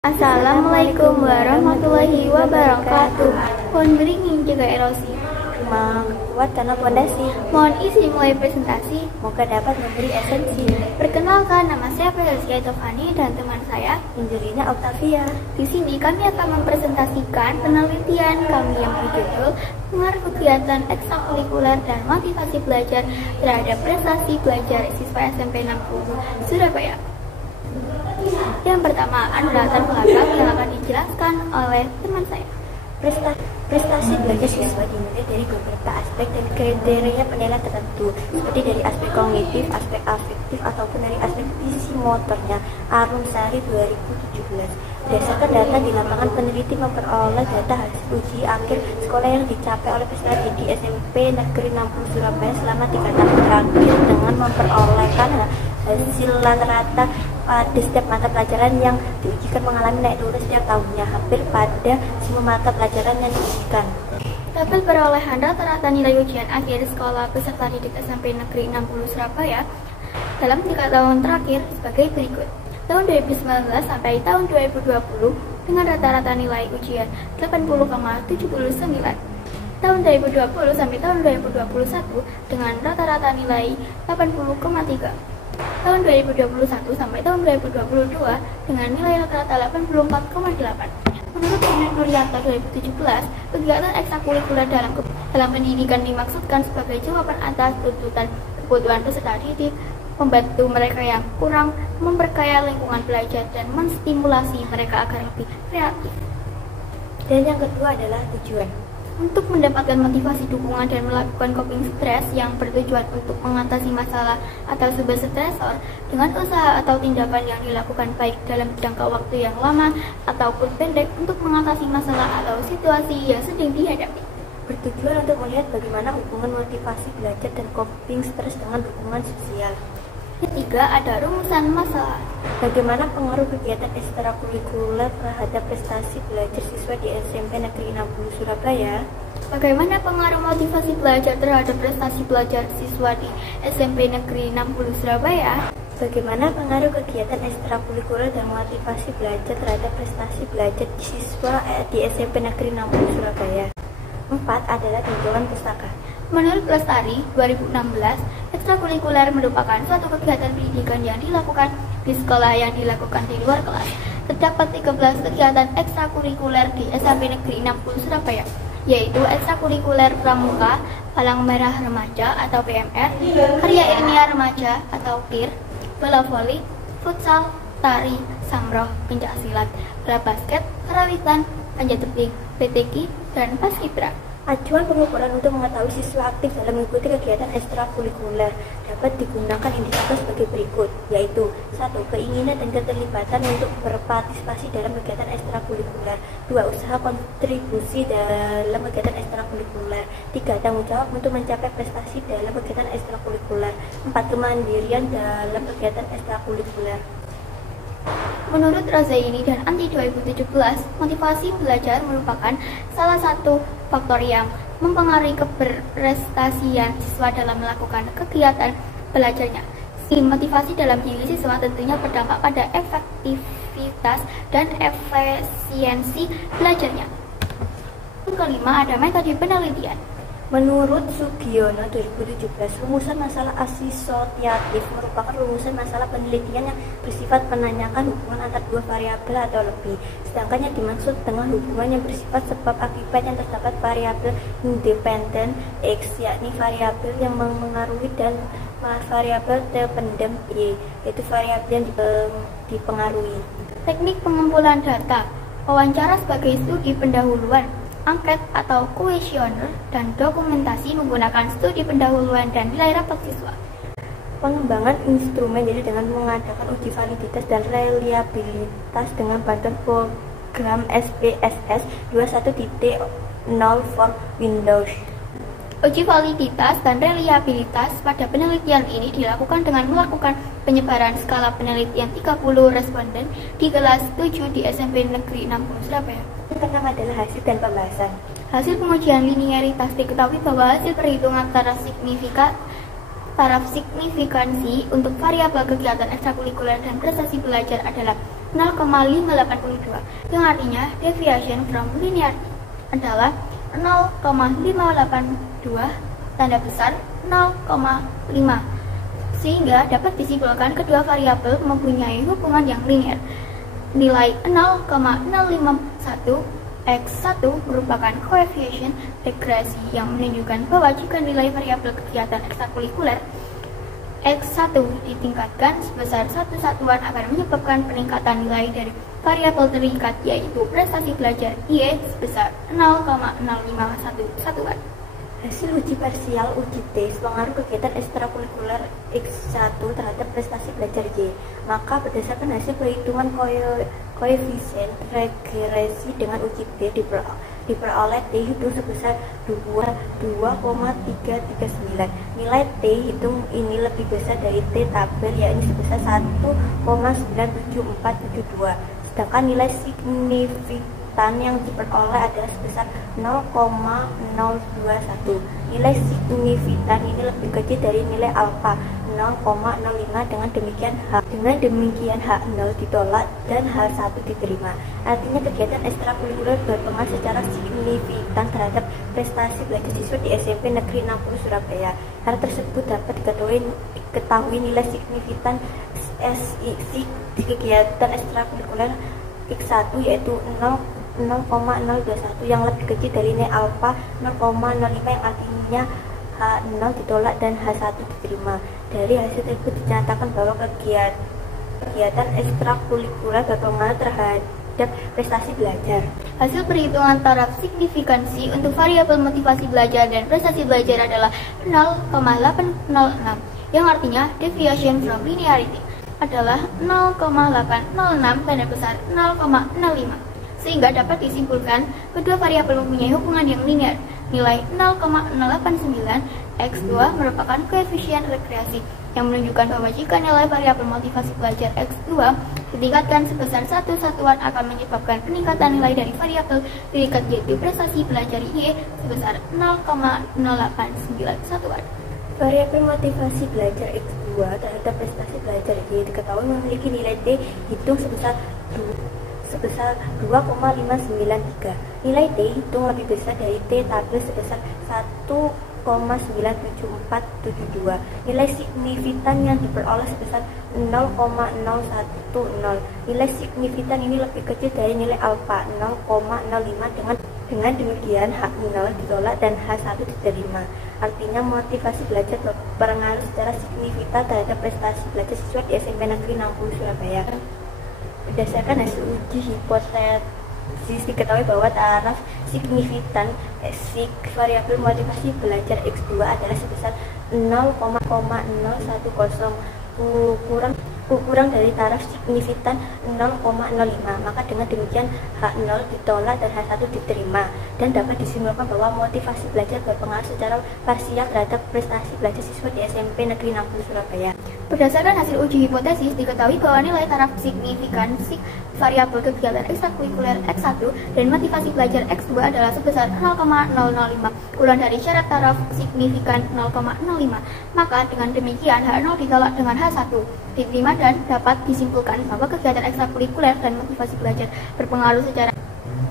Assalamualaikum warahmatullahi wabarakatuh. Pohon beringin jaga erosi, rumah kuat tanah pondasi. Mohon isi mulai presentasi. Semoga dapat memberi esensi. Perkenalkan, nama saya Felicia Tovani dan teman saya Angelina Octavia. Di sini kami akan mempresentasikan penelitian kami yang berjudul pengaruh kegiatan ekstrakurikuler dan motivasi belajar terhadap prestasi belajar siswa SMP 60 Surabaya. Yang pertama adalah latar belakang yang akan dijelaskan oleh teman saya. Prestasi belajar siswa dinilai dari beberapa aspek dan kriteria penilaian tertentu, seperti dari aspek kognitif, aspek afektif, ataupun dari aspek visi motornya. Arumsari 2017. Berdasarkan data di lapangan, peneliti memperoleh data hasil uji akhir sekolah yang dicapai oleh peserta didik SMP Negeri 60 Surabaya selama 3 tahun terakhir dengan memperolehkan hasil rata-rata pada setiap mata pelajaran yang diujikan mengalami naik turun setiap tahunnya, hampir pada semua mata pelajaran yang diujikan. Tabel perolehan rata-rata nilai ujian akhir sekolah peserta didik SMP Negeri 60 Surabaya dalam 3 tahun terakhir sebagai berikut. Tahun 2019 sampai tahun 2020 dengan rata-rata nilai ujian 80,79. Tahun 2020 sampai tahun 2021 dengan rata-rata nilai 80,3. Tahun 2021 sampai tahun 2022 dengan nilai rata-rata 84,8. Menurut Unit Nuryanto 2017, kegiatan ekstrakurikuler dalam pendidikan dimaksudkan sebagai jawaban atas tuntutan kebutuhan peserta didik, membantu mereka yang kurang, memperkaya lingkungan belajar, dan menstimulasi mereka agar lebih kreatif. Dan yang kedua adalah tujuan. Untuk mendapatkan motivasi dukungan dan melakukan coping stres yang bertujuan untuk mengatasi masalah atau sebuah stresor dengan usaha atau tindakan yang dilakukan baik dalam jangka waktu yang lama ataupun pendek untuk mengatasi masalah atau situasi yang sedang dihadapi. Bertujuan untuk melihat bagaimana hubungan motivasi belajar dan coping stres dengan dukungan sosial. Ketiga, ada rumusan masalah. Bagaimana pengaruh kegiatan ekstrakurikuler terhadap prestasi belajar siswa di SMP Negeri 60 Surabaya? Bagaimana pengaruh motivasi belajar terhadap prestasi belajar siswa di SMP Negeri 60 Surabaya? Bagaimana pengaruh kegiatan ekstrakurikuler dan motivasi belajar terhadap prestasi belajar siswa di SMP Negeri 60 Surabaya? 4 adalah tinjauan pustaka. Menurut Lestari 2016, ekstrakurikuler merupakan suatu kegiatan pendidikan yang dilakukan di sekolah yang dilakukan di luar kelas. Terdapat 13 kegiatan ekstrakurikuler di SMP Negeri 60 Surabaya, yaitu ekstrakurikuler pramuka, palang merah remaja atau PMR, karya ilmiah remaja atau KIR, bola voli, futsal, tari, samroh, pencaksilat, bola basket, karawitan, panjat tebing, PTQ, dan paskibra. Acuan pengukuran untuk mengetahui siswa aktif dalam mengikuti kegiatan ekstrakurikuler dapat digunakan indikator sebagai berikut, yaitu 1. Keinginan dan keterlibatan untuk berpartisipasi dalam kegiatan ekstrakurikuler. 2. Usaha kontribusi dalam kegiatan ekstrakurikuler. 3. Tanggung jawab untuk mencapai prestasi dalam kegiatan ekstrakurikuler. 4. Kemandirian dalam kegiatan ekstrakurikuler. Menurut Razaini dan Anti 2017, motivasi belajar merupakan salah satu faktor yang mempengaruhi keberprestasian siswa dalam melakukan kegiatan belajarnya. Motivasi dalam diri siswa tentunya berdampak pada efektivitas dan efisiensi belajarnya. Yang kelima, ada metode penelitian. Menurut Sugiono 2017, rumusan masalah asosiatif merupakan rumusan masalah penelitian yang bersifat menanyakan hubungan antar dua variabel atau lebih. Sedangkan yang dimaksud dengan hubungan yang bersifat sebab akibat yang terdapat variabel independen X, yakni variabel yang mengaruhi, dan variabel dependent Y, yaitu variabel yang dipengaruhi. Teknik pengumpulan data, wawancara sebagai studi pendahuluan, angket atau kuesioner, dan dokumentasi menggunakan studi pendahuluan dan nilai rapot siswa. Pengembangan instrumen, jadi dengan mengadakan uji validitas dan reliabilitas dengan bantuan program SPSS 21.0 for Windows. Uji validitas dan reliabilitas pada penelitian ini dilakukan dengan melakukan penyebaran skala penelitian 30 responden di kelas 7 di SMP Negeri 60 Surabaya. Yang keenam adalah hasil dan pembahasan. Hasil pengujian linearitas diketahui bahwa hasil perhitungan taraf signifikansi untuk variabel kegiatan ekstrakurikuler dan prestasi belajar adalah 0,582, yang artinya deviation from linear adalah 0,582 tanda besar 0,5, sehingga dapat disimpulkan kedua variabel mempunyai hubungan yang linear. Nilai 0,051 X1 merupakan koefisien regresi yang menunjukkan bahwa jika nilai variabel kegiatan ekstrakurikuler X1 ditingkatkan sebesar satu satuan akan menyebabkan peningkatan nilai dari variabel terikat, yaitu prestasi belajar Y sebesar 0,051 satuan. Hasil uji parsial uji tes pengaruh kegiatan ekstrakurikuler X1 terhadap prestasi belajar Y. Maka berdasarkan hasil perhitungan koefisien regresi dengan uji T diperoleh T hitung sebesar 2,339. Nilai T hitung ini lebih besar dari T tabel, yakni sebesar 1,97472. Sedangkan nilai signifikan yang diperoleh adalah sebesar 0,021. Nilai signifikan ini lebih kecil dari nilai alfa 0,05. Dengan demikian H0 ditolak dan H1 diterima. Artinya kegiatan ekstrakurikuler berpengaruh secara signifikan terhadap prestasi belajar siswa di SMP Negeri 60 Surabaya. Hal tersebut dapat diketahui nilai signifikan SI di kegiatan ekstrakurikuler X1 yaitu 0,021 yang lebih kecil dari nilai alfa 0,05, yang artinya H0 ditolak dan H1 diterima. Dari hasil tersebut dinyatakan bahwa kegiatan ekstrakurikuler berpengaruh terhadap prestasi belajar. Hasil perhitungan taraf signifikansi untuk variabel motivasi belajar dan prestasi belajar adalah 0,806, yang artinya deviation from linearity adalah 0,806 tanda besar 0,05, sehingga dapat disimpulkan kedua variabel mempunyai hubungan yang linear. Nilai 0,089 X2 merupakan koefisien regresi yang menunjukkan bahwa jika nilai variabel motivasi belajar X2 ditingkatkan sebesar satu satuan akan menyebabkan peningkatan nilai dari variabel terikat, yaitu prestasi belajar Y sebesar 0,089 satuan. Variabel motivasi belajar X2 terhadap prestasi belajar Y diketahui memiliki nilai T hitung sebesar 2,593. Nilai T hitung lebih besar dari T tabel sebesar 1,97472. Nilai signifikan yang diperoleh sebesar 0,010. Nilai signifikan ini lebih kecil dari nilai alfa 0,05. Dengan demikian H0 ditolak dan H1 diterima. Artinya motivasi belajar berpengaruh secara signifikan terhadap prestasi belajar siswa di SMP Negeri 60 Surabaya. Berdasarkan hasil uji hipotesis diketahui bahwa taraf signifikan variabel motivasi belajar X2 adalah sebesar 0,010. Kurang dari taraf signifikan 0,05. Maka dengan demikian H0 ditolak dan H1 diterima, dan dapat disimpulkan bahwa motivasi belajar berpengaruh secara parsial terhadap prestasi belajar siswa di SMP Negeri 60 Surabaya. Berdasarkan hasil uji hipotesis diketahui bahwa nilai taraf signifikansi variabel kegiatan ekstrakurikuler X1 dan motivasi belajar X2 adalah sebesar 0,005 kurang dari syarat taraf signifikan 0,05. Maka dengan demikian H0 ditolak dengan H1 diterima, dan dapat disimpulkan bahwa kegiatan ekstrakurikuler dan motivasi belajar berpengaruh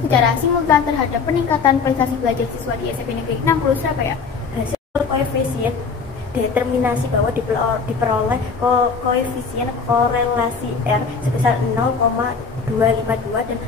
secara simultan terhadap peningkatan prestasi belajar siswa di SMP Negeri 60 Surabaya. Hasil koefisien determinasi bahwa diperoleh koefisien korelasi R sebesar 0,252 dan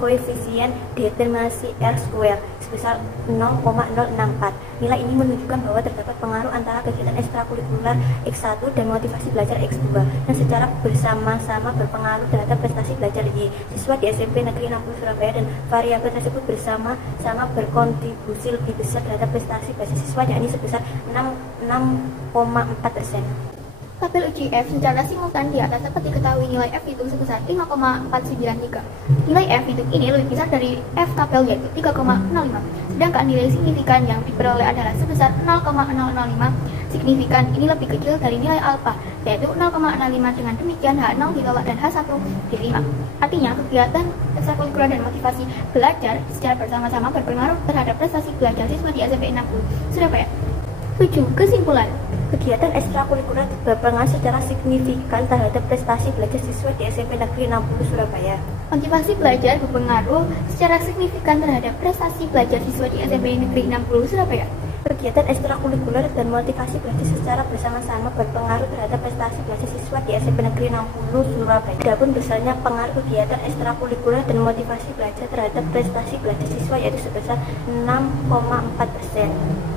koefisien determinasi R square sebesar 0,064. Nilai ini menunjukkan bahwa terdapat pengaruh antara kegiatan ekstrakurikuler X1 dan motivasi belajar X2 dan secara bersama-sama berpengaruh terhadap prestasi belajar Y siswa di SMP Negeri 60 Surabaya, dan variabel tersebut bersama-sama berkontribusi lebih besar terhadap prestasi belajar siswa, yakni sebesar 6,4%. Tabel uji F secara simultan di atas dapat diketahui nilai F hitung sebesar 5,493. Nilai F hitung ini lebih besar dari F tabel, yaitu 3,05. Sedangkan nilai signifikan yang diperoleh adalah sebesar 0,005. Signifikan ini lebih kecil dari nilai alfa, yaitu 0,65. Dengan demikian H0 ditolak dan H1 diterima. Artinya kegiatan ekstrakurikuler dan motivasi belajar secara bersama-sama berpengaruh terhadap prestasi belajar siswa di SMP 60 Surabaya. 7. Kesimpulan. Kegiatan ekstrakurikuler berpengaruh secara signifikan terhadap prestasi belajar siswa di SMP Negeri 60 Surabaya. Motivasi belajar berpengaruh secara signifikan terhadap prestasi belajar siswa di SMP Negeri 60 Surabaya. Kegiatan ekstrakurikuler dan motivasi belajar secara bersama-sama berpengaruh terhadap prestasi belajar siswa di SMP Negeri 60 Surabaya. Adapun besarnya pengaruh kegiatan ekstrakurikuler dan motivasi belajar terhadap prestasi belajar siswa yaitu sebesar 6,4%.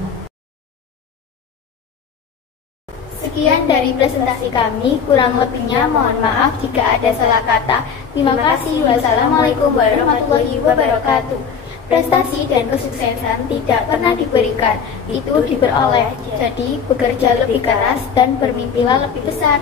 Sekian dari presentasi kami, kurang lebihnya mohon maaf jika ada salah kata. Terima kasih. Wassalamualaikum warahmatullahi wabarakatuh. Prestasi dan kesuksesan tidak pernah diberikan, itu diperoleh. Jadi bekerja lebih keras dan bermimpilah lebih besar.